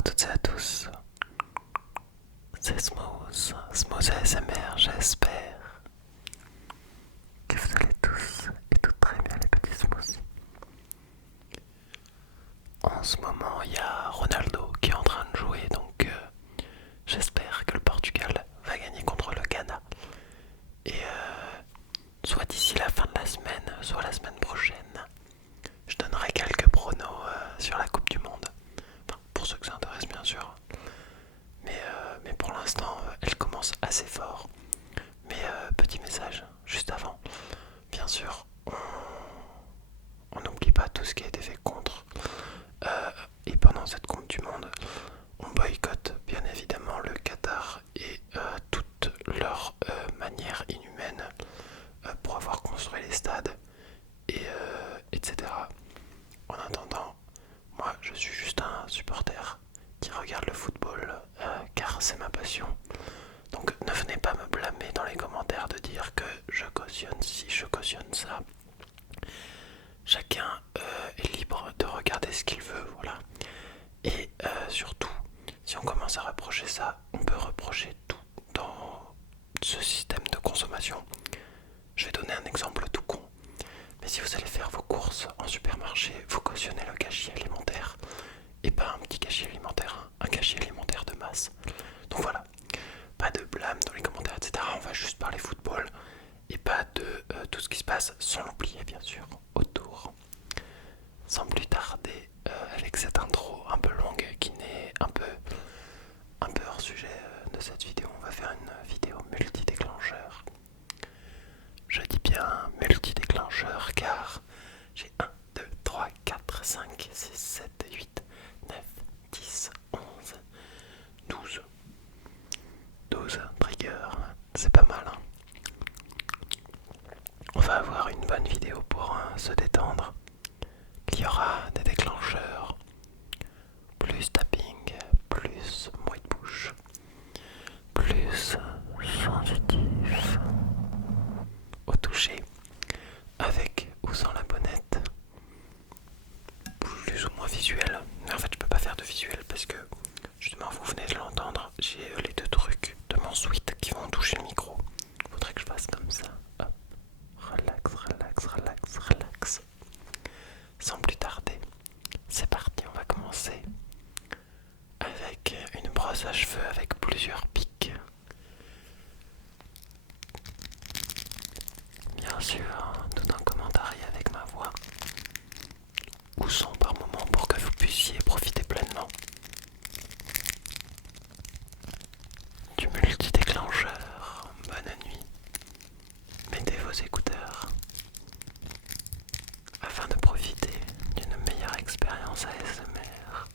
à toutes et à tous, c'est Smooth ASMR, j'espère que vous allez tous et toutes très bien les petits smoothies. En ce moment il y a Ronaldo qui est en train de jouer, donc j'espère que le Portugal va gagner contre le Ghana. Et soit d'ici la fin de la semaine, soit la semaine prochaine, je donnerai quelques pronos sur la Coupe du Monde. Enfin, pour ceux que ça intéresse bien sûr. Mais pour l'instant, elle commence assez fort. Mais petit message, juste avant. Bien sûr, on n'oublie pas tout ce qui a été fait contre. Et pendant cette Coupe du Monde, on boycotte bien évidemment le Qatar et toutes leurs manières inhumaines pour avoir construit les stades, et etc. En attendant, moi je suis juste un supporter qui regarde le football car c'est ma passion. Donc ne venez pas me blâmer dans les commentaires de dire que je cautionne ci, je cautionne ça. Chacun est libre de regarder ce qu'il veut, voilà. Et surtout, si on commence à reprocher ça, on peut reprocher tout dans ce système de consommation. Je vais donner un exemple tout con. Mais si vous allez faire vos courses en supermarché, vous cautionnez le gâchis alimentaire. Et pas un petit gâchis alimentaire, hein, un gâchis alimentaire de masse. Donc voilà, pas de blâme dans les commentaires, etc. On va juste parler football et pas de tout ce qui se passe, sans l'oublier bien sûr, autour. Sans plus tarder, avec cette intro un peu longue qui n'est un peu hors sujet de cette vidéo, on va faire une vidéo multi-déclencheur. Je dis bien multi-déclencheur car j'ai 1, 2, 3, 4, 5, 6, 7, 8, 9, 10, 11, 12. 12 triggers, c'est pas mal, hein. On va avoir une bonne vidéo pour se détendre. Il y aura des déclencheurs, plus tapping, plus bruit de bouche, plus sensitif au toucher, avec ou sans la bonnette, plus ou moins visuel. Mais en fait je peux pas faire de visuel parce que justement vous venez de l'entendre, j'ai les deux trucs de mon suite qui vont toucher le micro. Faudrait que je fasse comme ça. Hop. Relax, relax, relax, relax. Sans plus tarder, c'est parti, on va commencer avec une brosse à cheveux avec plusieurs pics. Bien sûr, tout en commentaire avec ma voix ou son par moment pour que vous puissiez profiter pleinement du multi-déclencheur. Bonne nuit, mettez vos écouteurs afin de profiter d'une meilleure expérience ASMR.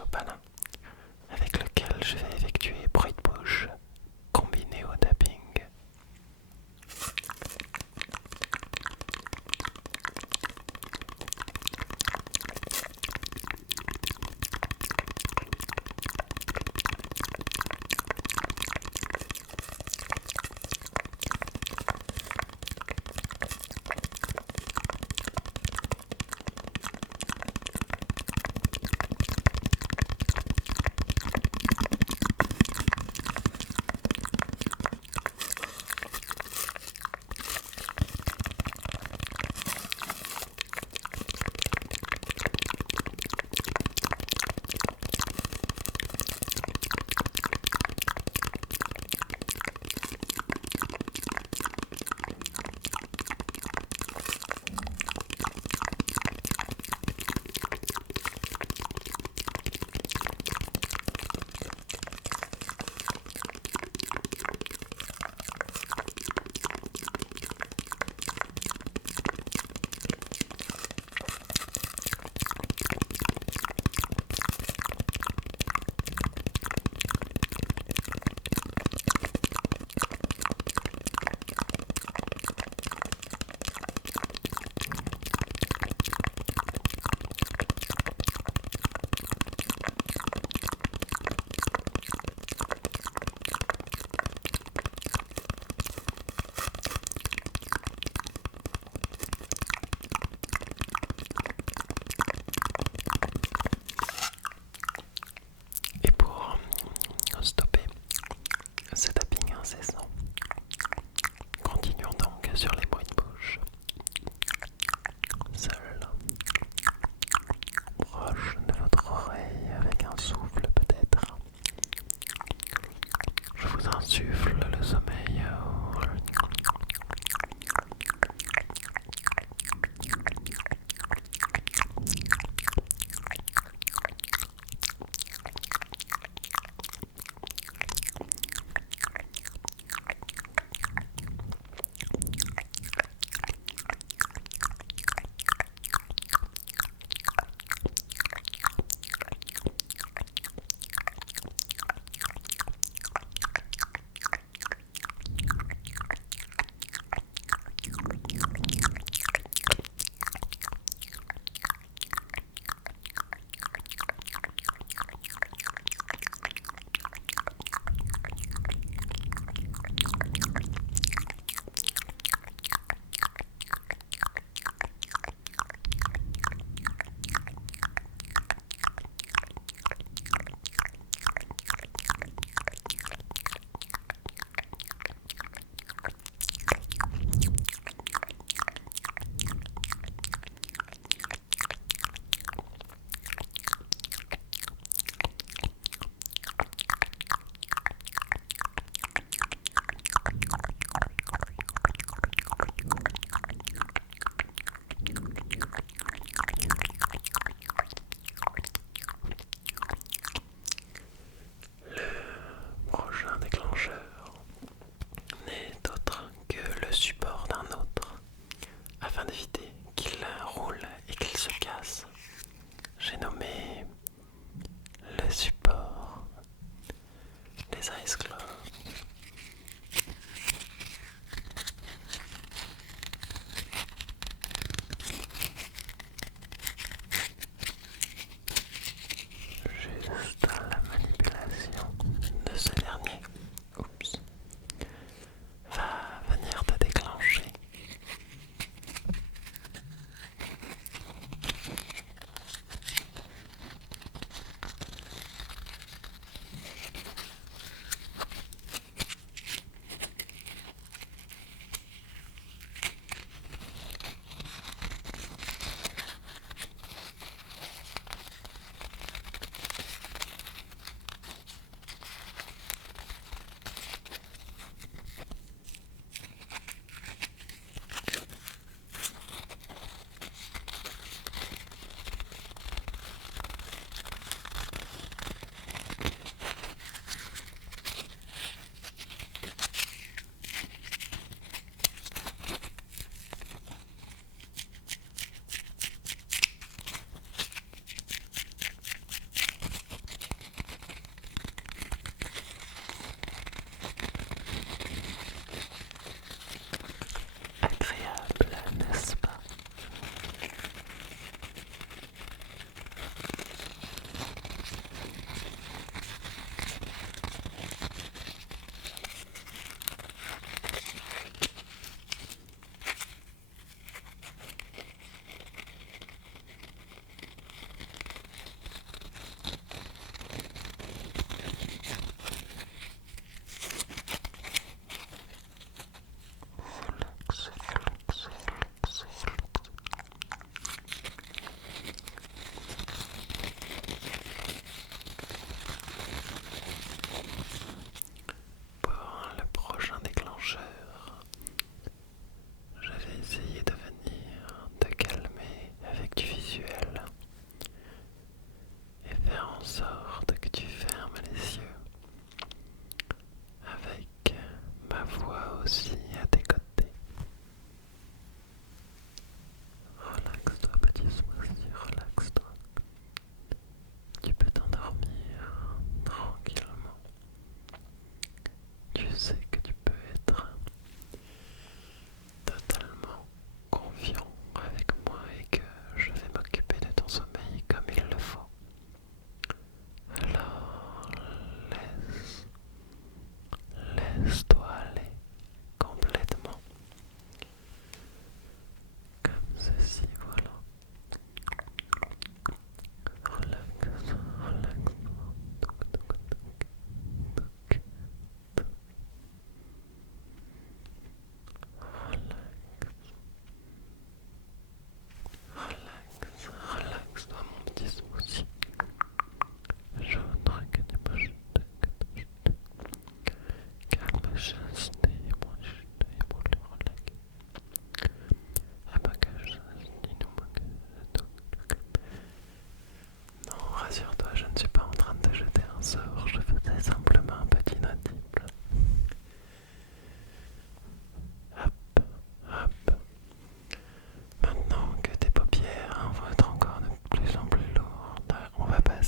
sopalin avec lequel je vais effectuer bruit de bouche combiné au tapping.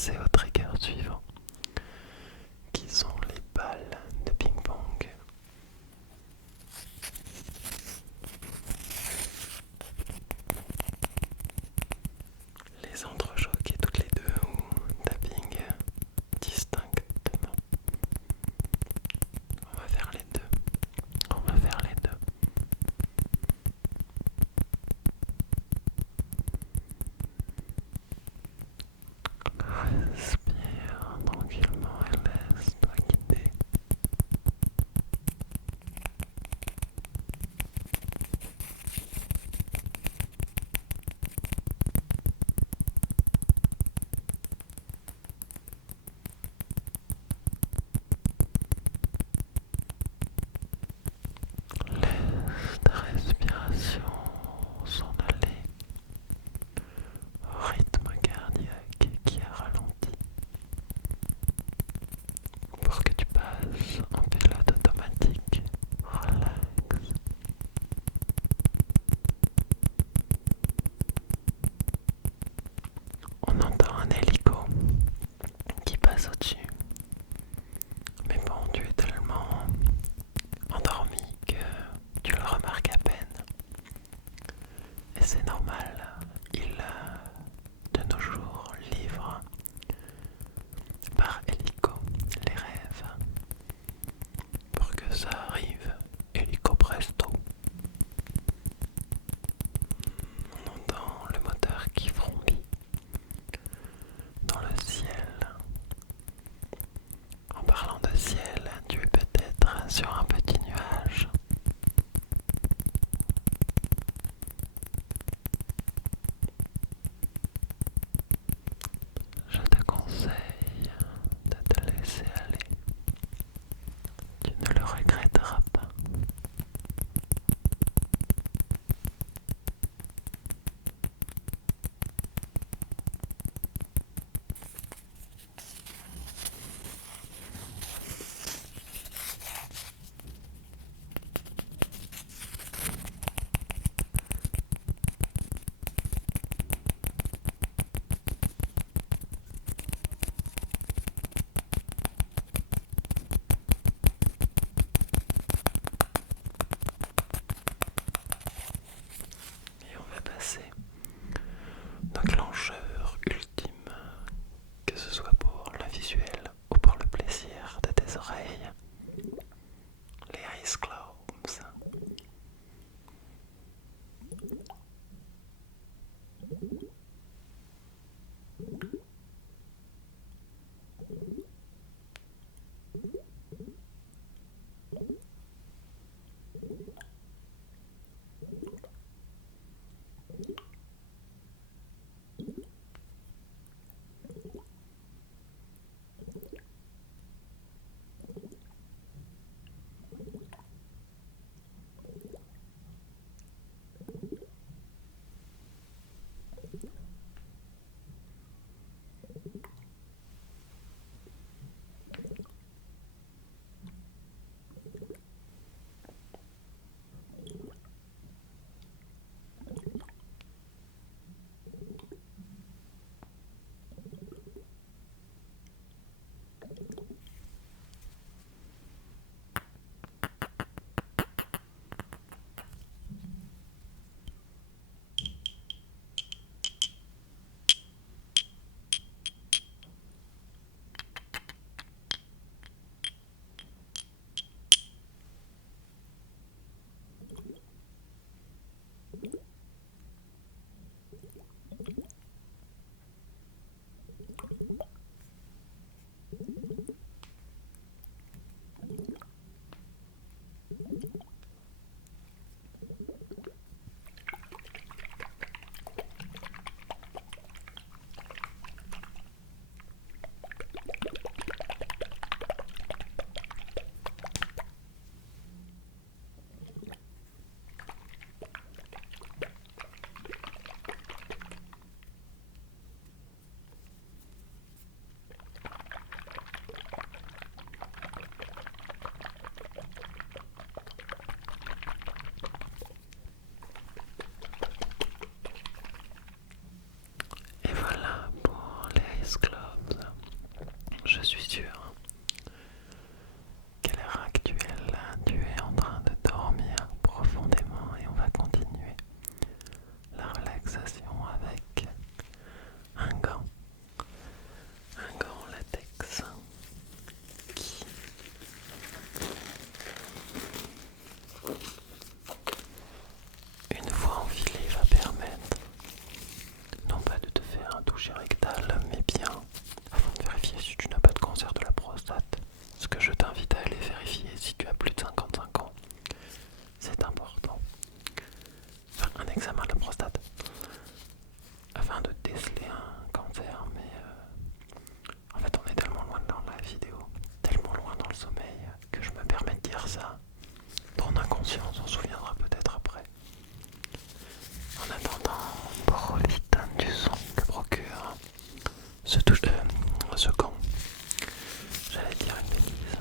passer au trigger suivant, qui sont les balles de ping-pong. Les entrechoquer toutes les deux ou tapping distinctement. On va faire les deux. On va faire les deux. Respire. bouchée rectale, mais bien afin de vérifier si tu n'as pas de cancer de la prostate. Ce que je t'invite à aller vérifier si tu as plus de 55 ans. C'est important. Faire un examen de la prostate afin de déceler un cancer, mais en fait on est tellement loin dans la vidéo, tellement loin dans le sommeil que je me permets de dire ça. Ton inconscient s'en souviendra peut-être après. En attendant, profite du son que procure ce gant. J'allais dire une bêtise.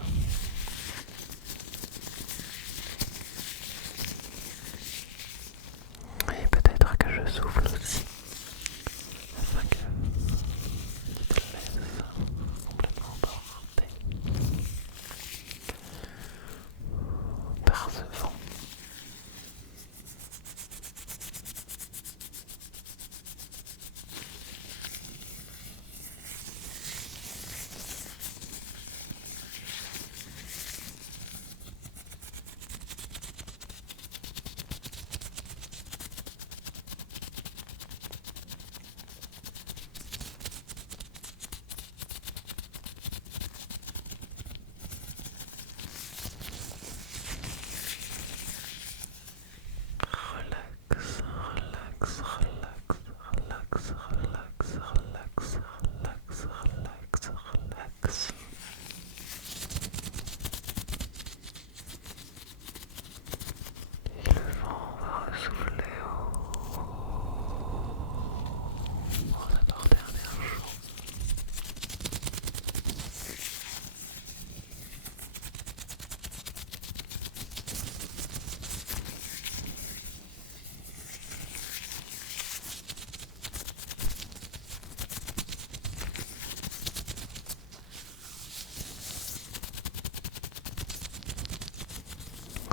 Et peut-être que je souffle aussi, afin que tu te laisses complètement porter par ce vent. Relax, relax, relax, relax, relax, relax, relax, relax, relax. Et le vent va ressouffler pour apporter un air chaud.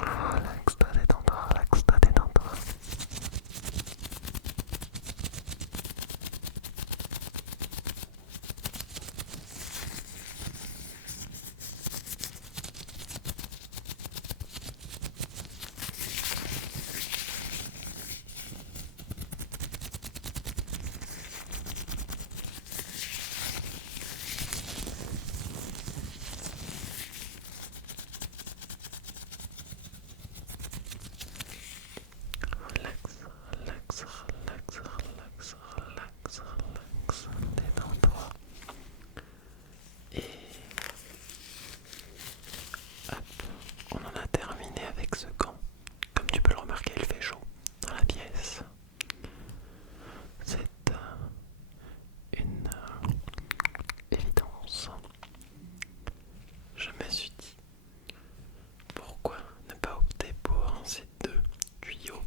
Relax-toi, détends-toi, relax-toi, détends-toi. Relax, relax, relax, relax, relax, relax, détends-toi. Et hop, on en a terminé avec ce gant. Comme tu peux le remarquer, il fait chaud dans la pièce. C'est une évidence. Je me suis dit, pourquoi ne pas opter pour ces deux tuyaux,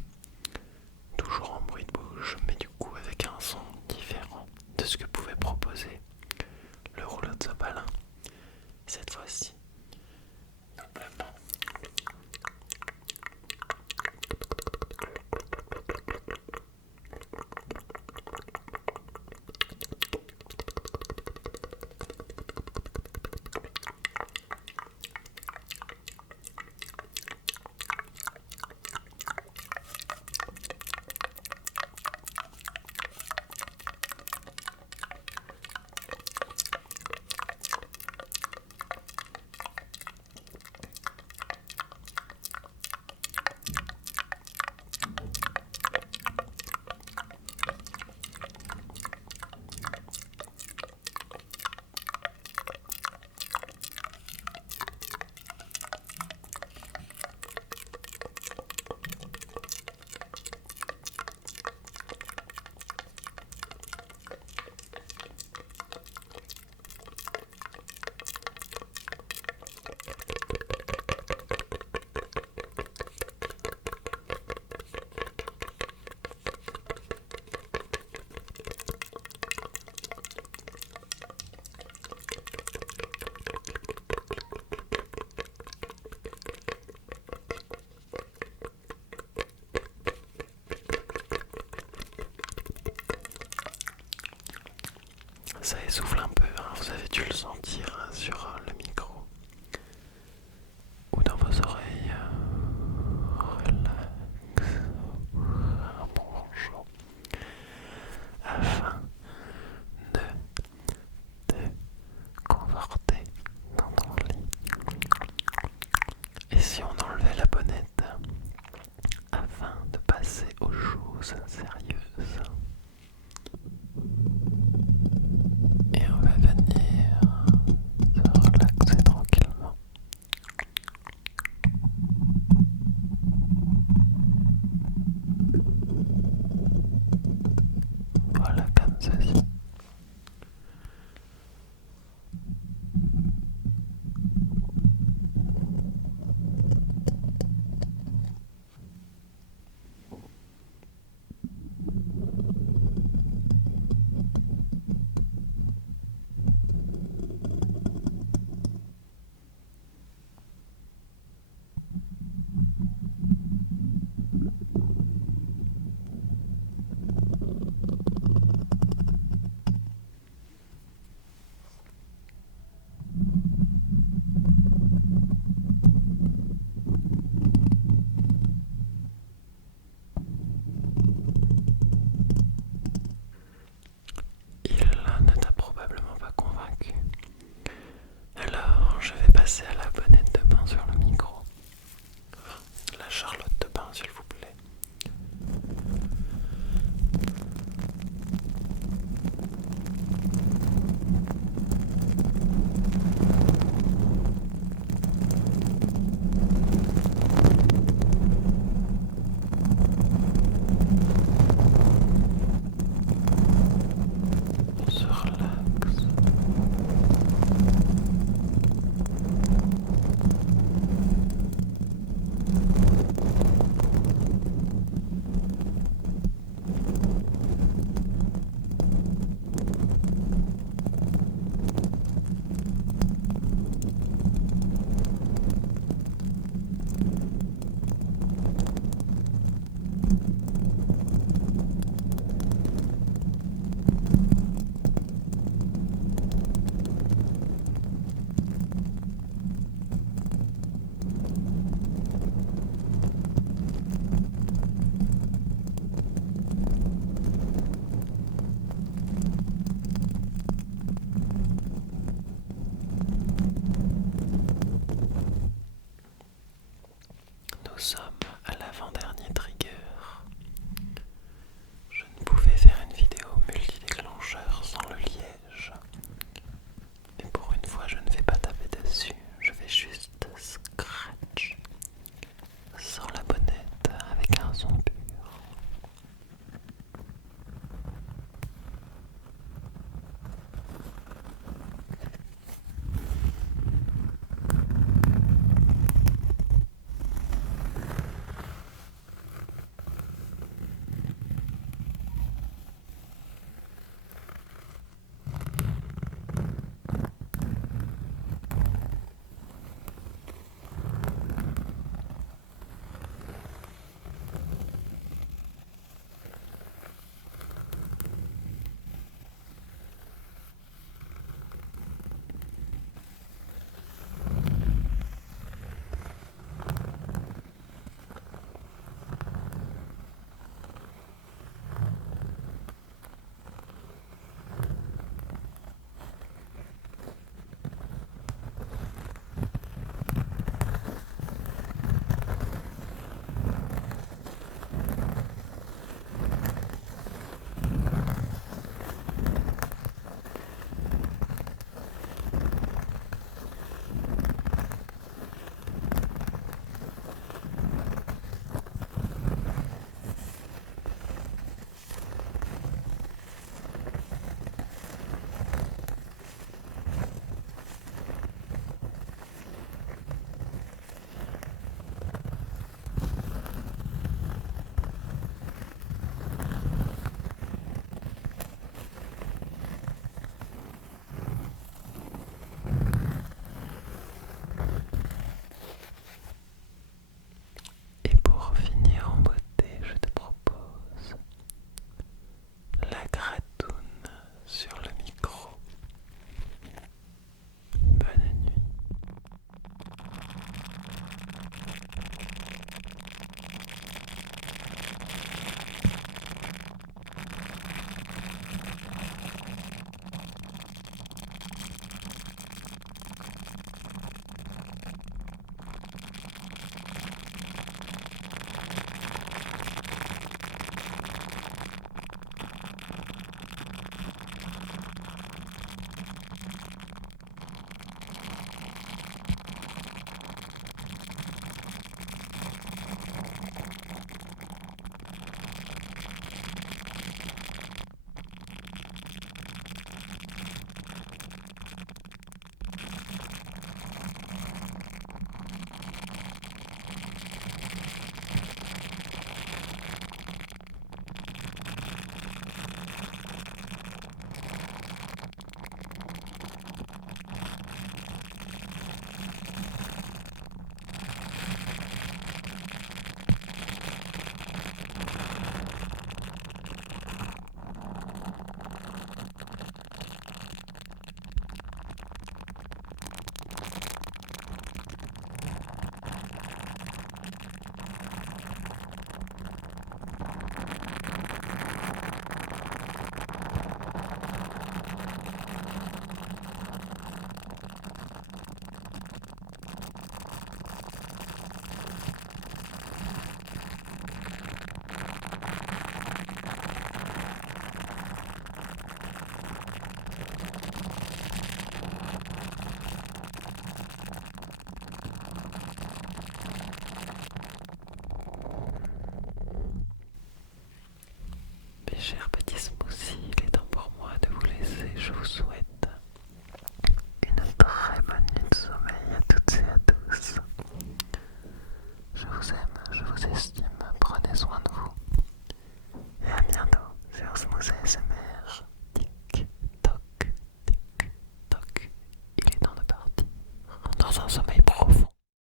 toujours en bruit de bouche, mais du coup avec un son différent de ce que pouvait proposer le rouleau de sopalin. Cette fois-ci, doublement. Ça essouffle un peu, hein. Vous avez dû le sentir sur